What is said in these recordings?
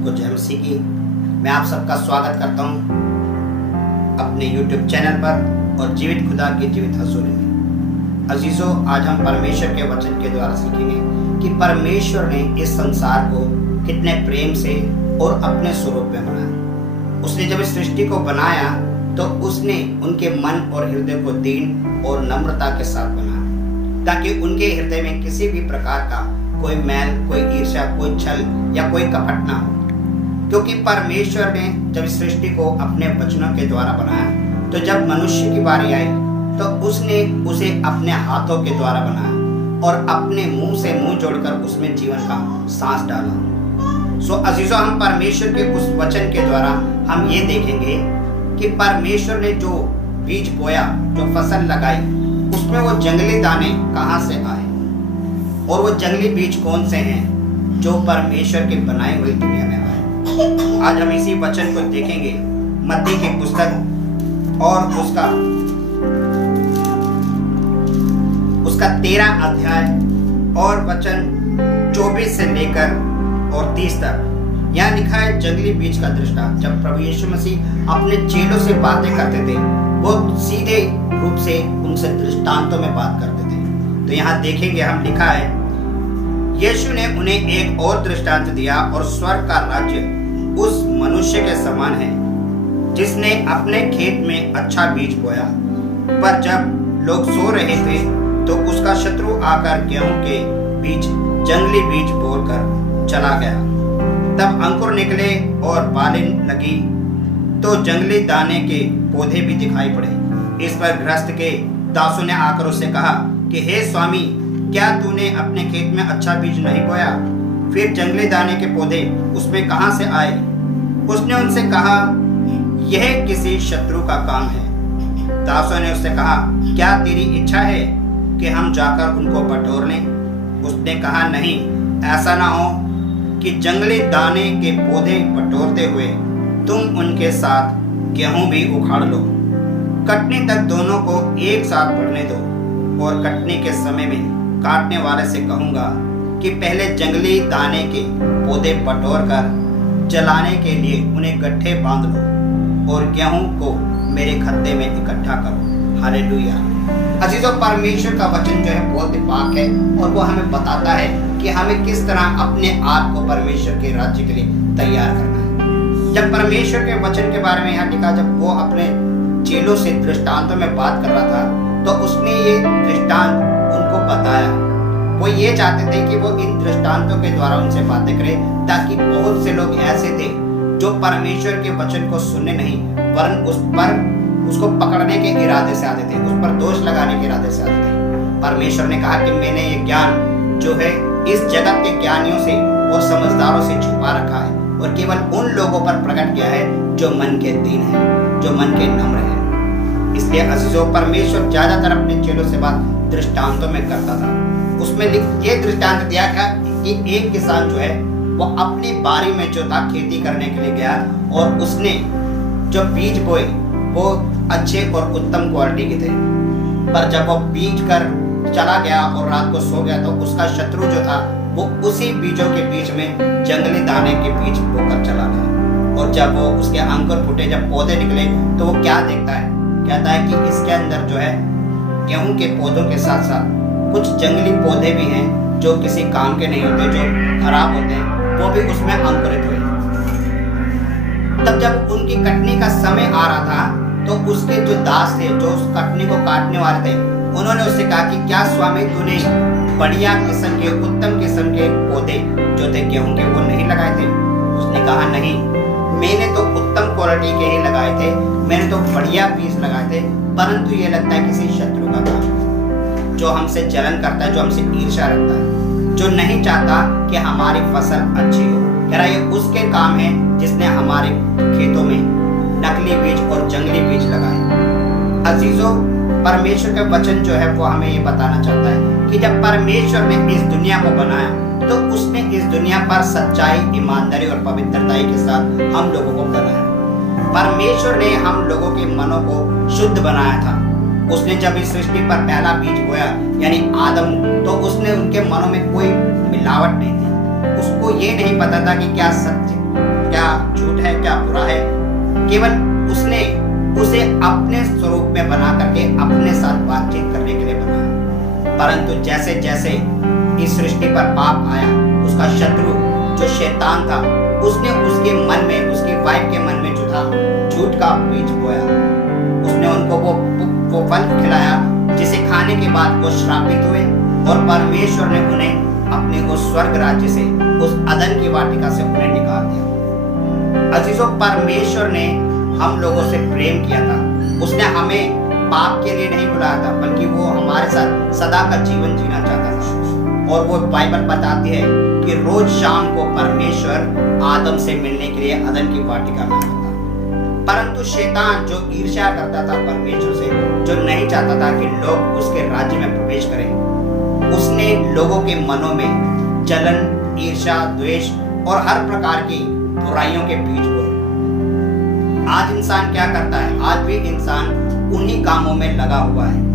सबको जय मसीह की। मैं आप सबका स्वागत करता हूं अपने YouTube चैनल पर और जीवित खुदा की जीवित हजूरी में। अजीजों, आज हम परमेश्वर के वचन के द्वारा सीखेंगे कि परमेश्वर ने इस संसार को कितने प्रेम से और अपने स्वरूप में बनाया। उसने जब इस सृष्टि को बनाया तो उसने उनके मन और हृदय को दीन और नम्रता के साथ बनाया, ताकि उनके हृदय में किसी भी प्रकार का कोई मैल, कोई ईर्ष्या, कोई छल या कोई कपट ना हो। क्योंकि परमेश्वर ने जब इस सृष्टि को अपने वचनों के द्वारा बनाया, तो जब मनुष्य की बारी आई तो उसने उसे अपने हाथों के द्वारा बनाया और अपने मुंह से मुंह जोड़कर उसमें जीवन का सांस डाला। सो अजीजों, हम परमेश्वर के उस वचन के द्वारा हम ये देखेंगे कि परमेश्वर ने जो बीज बोया, जो फसल लगाई, उसमें वो जंगली दाने कहाँ से आए और वो जंगली बीज कौन से हैं जो परमेश्वर की बनाई हुई दुनिया में आए। आज हम इसी वचन को देखेंगे, मत्ती की पुस्तक और उसका 13 अध्याय और वचन 24 से लेकर और 30 तक। यहाँ लिखा है जंगली बीज का दृष्टांत। जब प्रभु यीशु मसीह अपने चेलों से बातें करते थे, वो सीधे रूप से उनसे दृष्टांतों में बात करते थे। तो यहाँ देखेंगे, हम लिखा है, यीशु ने उन्हें एक और दृष्टांत दिया और स्वर्ग का राज्य उस मनुष्य के समान है जिसने अपने खेत में अच्छा बीज बोया। पर जब लोग सो रहे थे तो उसका शत्रु आकर गेहूं के बीज जंगली बीज बोलकर चला गया। तब अंकुर निकले और बालें लगी तो जंगली दाने के पौधे भी दिखाई पड़े। इस पर गृहस्थ के दासों ने आकर उससे कहा कि हे स्वामी, क्या तूने अपने खेत में अच्छा बीज नहीं बोया? फिर जंगली दाने के पौधे उसमें कहां से आए? उसने उनसे कहा, यह किसी शत्रु का काम है। दासों ने उससे कहा, क्या तेरी इच्छा है कि हम जाकर उनको बटोर लें? उसने कहा, नहीं, ऐसा ना हो कि जंगली दाने के पौधे बटोरते हुए तुम उनके साथ गेहूं भी उखाड़ लो। कटने तक दोनों को एक साथ बढ़ने दो, और कटने के समय में काटने वाले से कहूंगा कि पहले जंगली दाने के पौधे बटोर कर जलाने के लिए उन्हें गड्ढे बांध लो और गेहूं को मेरे खत्ते में इकट्ठा करो। हालेलुया। अजीजों, परमेश्वर का वचन जो है बहुत ही पाक है और वो हमें बताता है कि हमें किस तरह अपने आप को परमेश्वर के राज्य के लिए तैयार करना है। जब परमेश्वर के वचन के बारे में यहाँ लिखा, जब वो अपने चेलों से दृष्टांतों में बात कर रहा था, तो उसने ये दृष्टांत उनको बताया। वो ये चाहते थे कि वो इन दृष्टांतों के द्वारा उनसे बातें करें, ताकि बहुत से लोग ऐसे थे जो परमेश्वर के वचन को सुनने नहीं, वरन उसको पकड़ने के इरादे से आते थे, उस पर दोष लगाने के इरादे से आते थे। परमेश्वर ने कहा कि मैंने ये ज्ञान जो है इस जगत के ज्ञानियों से और समझदारों से छुपा रखा है और केवल उन लोगों पर प्रकट किया है जो मन के दीन है, जो मन के नम्र है। इसलिए अजीजों, परमेश्वर ज्यादातर अपने चेलों से बात दृष्टांतों में करता था। उसमें ये दृष्टांत दिया था कि एक किसान जो है वो अपनी बारी में जो था खेती करने के लिए गया और उसने जो बीज बोए वो अच्छे और उत्तम क्वालिटी के थे। पर जब वो बीज कर चला गया और रात को सो गया तो उसका शत्रु जो था वो उसी बीजों के बीच में जंगली दाने के बीज बोकर चला गया। और जब वो उसके अंकुर फूटे, जब पौधे निकले, तो वो क्या देखता है? कहता है कि इसके अंदर जो है गेहूं के पौधों के साथ साथ कुछ जंगली पौधे भी हैं जो किसी काम के नहीं होते, जो खराब होते हैं, वो भी उसमें अंकुरित हुए। तब जब उनकी कटनी का समय आ रहा था तो उसके जो दास थे, जो उस कटनी को काटने वाले थे, उन्होंने उससे कहा कि क्या स्वामी, तूने बढ़िया किस्म के, उत्तम किस्म के पौधे जो थे गेहूं के, वो नहीं लगाए थे? उसने कहा, नहीं, मैंने तो उत्तम क्वालिटी के ही लगाए थे, मैंने तो बढ़िया बीज लगाए थे, परंतु ये लगता है किसी शत्रु का काम, जो हमसे जलन करता है, जो हमसे ईर्ष्या रखता है, जो नहीं चाहता कि हमारी फसल अच्छी हो। कह रहा है ये उसके काम है जिसने हमारे खेतों में नकली बीज और जंगली बीज लगाए। अजीजों, परमेश्वर का वचन जो है वो हमें ये बताना चाहता है कि जब परमेश्वर ने इस दुनिया को बनाया तो उसने इस दुनिया पर सच्चाई, ईमानदारी और पवित्रताई के साथ हम लोगों को बनाया। परमेश्वर ने हम लोगों के मनों को शुद्ध बनाया था। उसने जब इस सृष्टि पर पहला बीज बोया यानी आदम, तो उसने उनके मनों में कोई मिलावट नहीं थी। उसको ये नहीं पता था कि क्या सत्य क्या झूठ है, क्या बुरा है। केवल उसने उसे अपने स्वरूप में बना करके अपने साथ बातचीत करने के लिए बनाया। परंतु जैसे जैसे इस सृष्टि पर पाप आया, उसका शत्रु जो शैतान था, उसने उसके मन में, उसकी वाइफ के मन में झूठ का बीज बोया। उसने उनको वो फल खिलाया जिसे खाने के बाद वो श्रापित हुए और परमेश्वर ने उन्हें अपने उस स्वर्ग राज्य से, उस अदन की वाटिका से उन्हें निकाल दिया। अजीजों, परमेश्वर ने हम लोगों से प्रेम किया था। उसने हमें पाप के लिए नहीं बुलाया था, बल्कि वो हमारे साथ सदा का जीवन जीना चाहता था। और वो बाइबल बताती है कि रोज शाम को परमेश्वर आदम से मिलने के लिए अदन की वाटिका में आता था। परंतु शैतान जो ईर्ष्या करता था परमेश्वर से, जो नहीं चाहता था कि लोग उसके राज्य में प्रवेश करें, उसने लोगों के मनों में जलन, ईर्ष्या, द्वेष और हर प्रकार की बुराइयों के बीज बोए। आज इंसान क्या करता है? आज भी इंसान उन्हीं कामों में लगा हुआ है।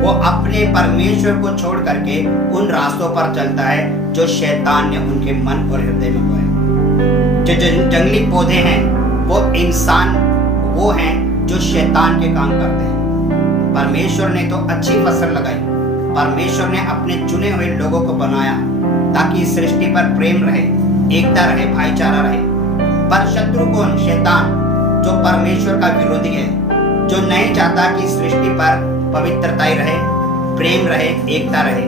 वो अपने परमेश्वर को छोड़ करके उन रास्तों पर चलता है जो शैतान ने उनके मन और हृदय में बोए। जो जंगली पौधे हैं वो इंसान वो हैं जो शैतान के काम करते हैं। परमेश्वर ने तो अच्छी फसल लगाई, परमेश्वर ने अपने चुने हुए लोगों को बनाया ताकि सृष्टि पर प्रेम रहे, एकता रहे, भाईचारा रहे। पर शत्रु कौन? शैतान, जो परमेश्वर का विरोधी है, जो नहीं चाहता कि सृष्टि पर पवित्रता रहे, प्रेम रहे, एकता रहे,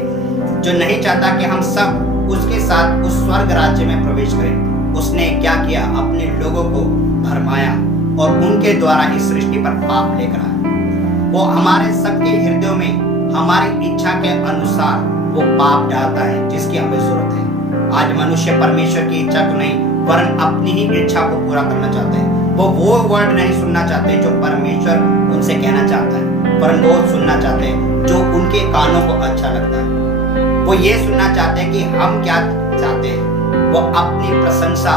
जो नहीं चाहता कि हम सब उसके साथ उस स्वर्ग राज्य में प्रवेश करें। उसने क्या किया? अपने लोगों को भरमाया और उनके द्वारा इस सृष्टि पर पाप लेकर आया। वो हमारे सबके हृदयों में हमारी इच्छा के अनुसार वो पाप डालता है जिसकी हमें जरूरत है। आज मनुष्य परमेश्वर की इच्छा को नहीं वरन अपनी ही इच्छा को पूरा करना चाहते हैं। वो वर्ड नहीं सुनना चाहते जो परमेश्वर उनसे कहना चाहता है, वरन वो सुनना चाहते हैं जो उनके कानों को अच्छा लगता है। वो ये सुनना चाहते हैं कि हम क्या चाहते हैं। वो अपनी प्रशंसा,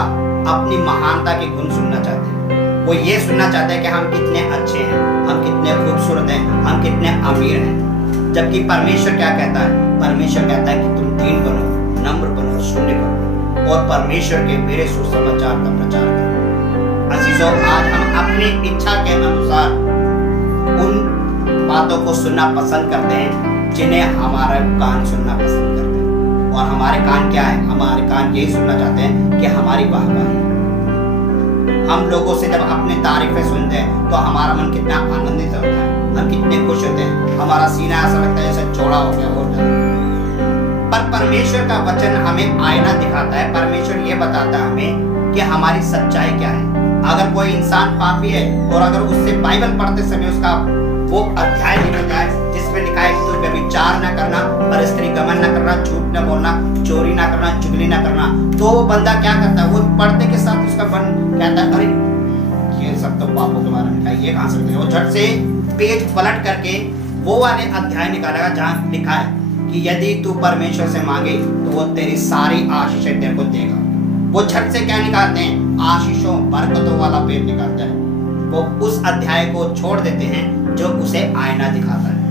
अपनी महानता के गुण सुनना चाहते हैं। वो ये सुनना चाहते हैं कि हम कितने अच्छे हैं, हम कितने खूबसूरत हैं, हम कितने अमीर हैं। जबकि परमेश्वर क्या कहता है? परमेश्वर कहता है कि तुम दीन बनो, नम्र बनो, शून्य बनो और परमेश्वर के मेरे सुसमाचार का प्रचार करो। अजीजों, आज हम अपनी इच्छा के अनुसार उन बातों को सुनना पसंद करते हैं जिन्हें हमारा कान सुनना पसंद करते हैं। और हमारे कान क्या है? हमारे कान यही सुनना चाहते हैं कि हमारी वाहवाही। हम लोगों से जब अपनी तारीफें सुनते हैं तो हमारा मन कितना आनंदित होता है, हम कितने खुश होते हैं, हमारा सीना ऐसा लगता है जैसे चौड़ा हो गया और ज्यादा। पर परमेश्वर का वचन हमें आईना दिखाता है। परमेश्वर ये बताता है हमें कि हमारी सच्चाई क्या है। अगर कोई इंसान पापी है और अगर उससे बाइबल पढ़ते समय उसका वो अध्याय निकलता है जिसमें लिखा है कि तू व्यभिचार न करना, परस्त्री गमन न करना, झूठ न बोलना, चोरी न करना, चुगली न करना, तो वो बंदा क्या करता है? वो पढ़ते के साथ उसका मन कहता है अरे ये सब तो पापों के बारे में लिखा है, ये कहां से लिखा है? वो झट से पेज पलट करके वो वाले अध्याय निकालेगा जहाँ लिखा है कि यदि तू परमेश्वर से मांगे तो वो तेरी सारी आशीषें तेरे को देगा। वो झट से क्या निकालते हैं? आशीषों, बरकतों वाला पेज निकालता है। वो उस अध्याय को छोड़ देते हैं जो उसे आईना दिखाता है।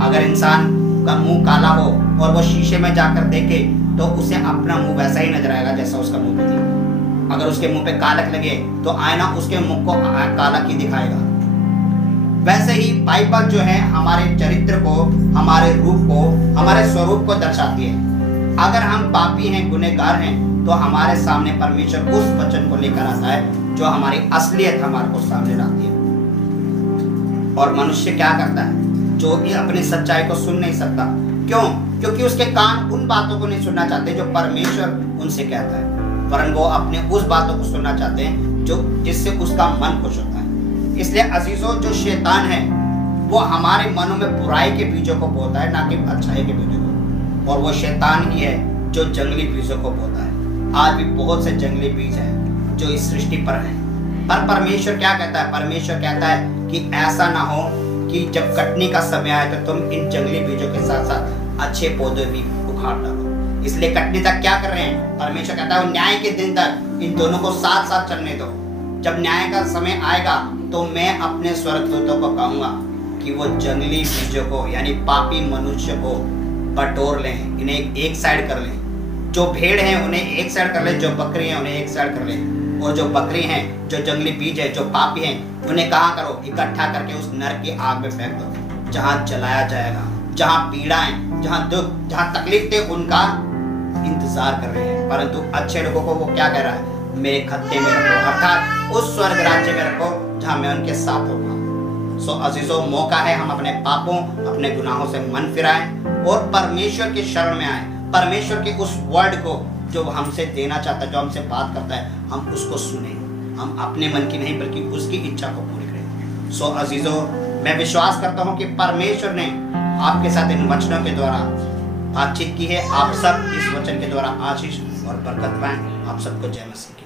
अगर इंसान का मुंह काला हो और वो शीशे में जाकर देखे तो उसे अपना मुंह वैसा ही नजर आएगा जैसा उसका मुंह पे दिखा। अगर उसके मुंह पे कालक लगे तो आईना उसके मुंह को कालक ही दिखाएगा। वैसे ही बाइबल जो है हमारे चरित्र को, हमारे रूप को, हमारे स्वरूप को दर्शाती है। अगर हम पापी हैं, गुनहगार हैं, तो हमारे सामने परमेश्वर उस वचन को लेकर आता है जो हमारी असलियत हमारे को सामने लाती है। और मनुष्य क्या करता है? जो अपनी सच्चाई को सुन नहीं सकता। क्यों? क्योंकि उसके कान उन बातों को नहीं सुनना चाहते जो परमेश्वर उनसे कहता है, वरन वो अपने उस बातों को सुनना चाहते हैं जो जिससे उसका मन खुश होता है। इसलिए अजीजों, जो शैतान है वो हमारे मनों में बुराई के बीजों को बोता है, ना कि अच्छाई के बीजों को। और वो शैतान ही है जो जंगली बीजों को बोता है। आज भी बहुत से जंगली बीज हैं जो इस सृष्टि पर हैं। पर परमेश्वर क्या कहता है? परमेश्वर कहता है कि ऐसा ना हो कि जब कटने का समय आए तो तुम इन जंगली बीजों के साथ साथ अच्छे पौधे भी उखाड़ डालो। इसलिए कटने तक क्या कर रहे हैं? परमेश्वर कहता है न्याय के दिन तक इन दोनों को साथ साथ चलने दो। जब न्याय का समय आएगा तो मैं अपने स्वर्गदूतों को कहूंगा कि वो जंगली बीजों को यानी पापी मनुष्य को बटोर लें, इन्हें एक साइड कर लें। जो भेड़ हैं उन्हें एक साइड कर लें, जो बकरी हैं उन्हें एक साइड कर लें और जो बकरी हैं, जो जंगली बीज है, जो पापी हैं, उन्हें कहाँ करो, इकट्ठा करके उस नरक की आग में फेंक दो, जहाँ जलाया जाएगा, जहाँ पीड़ाएं, जहाँ दुख, जहाँ तकलीफें उनका इंतजार कर रहे हैं। परंतु अच्छे लोगों को वो क्या कह रहा है, मेरे खत्ते में रखो, अर्थात उस स्वर्ग राज्य में रखो जहाँ मैं उनके साथ होगा। सो अजीजों, मौका है हम अपने पापों, अपने गुनाहों से मन फिराएं और परमेश्वर के शरण में आए। परमेश्वर के उस वर्ड को जो हमसे देना चाहता है, जो हमसे बात करता है, हम उसको सुने। हम अपने मन की नहीं बल्कि उसकी इच्छा को पूरी करें। सो अजीजों, मैं विश्वास करता हूँ कि परमेश्वर ने आपके साथ इन वचनों के द्वारा बातचीत की है। आप सब इस वचन के द्वारा आशीष और बरकत पाएं। आप सबको जय मसीह।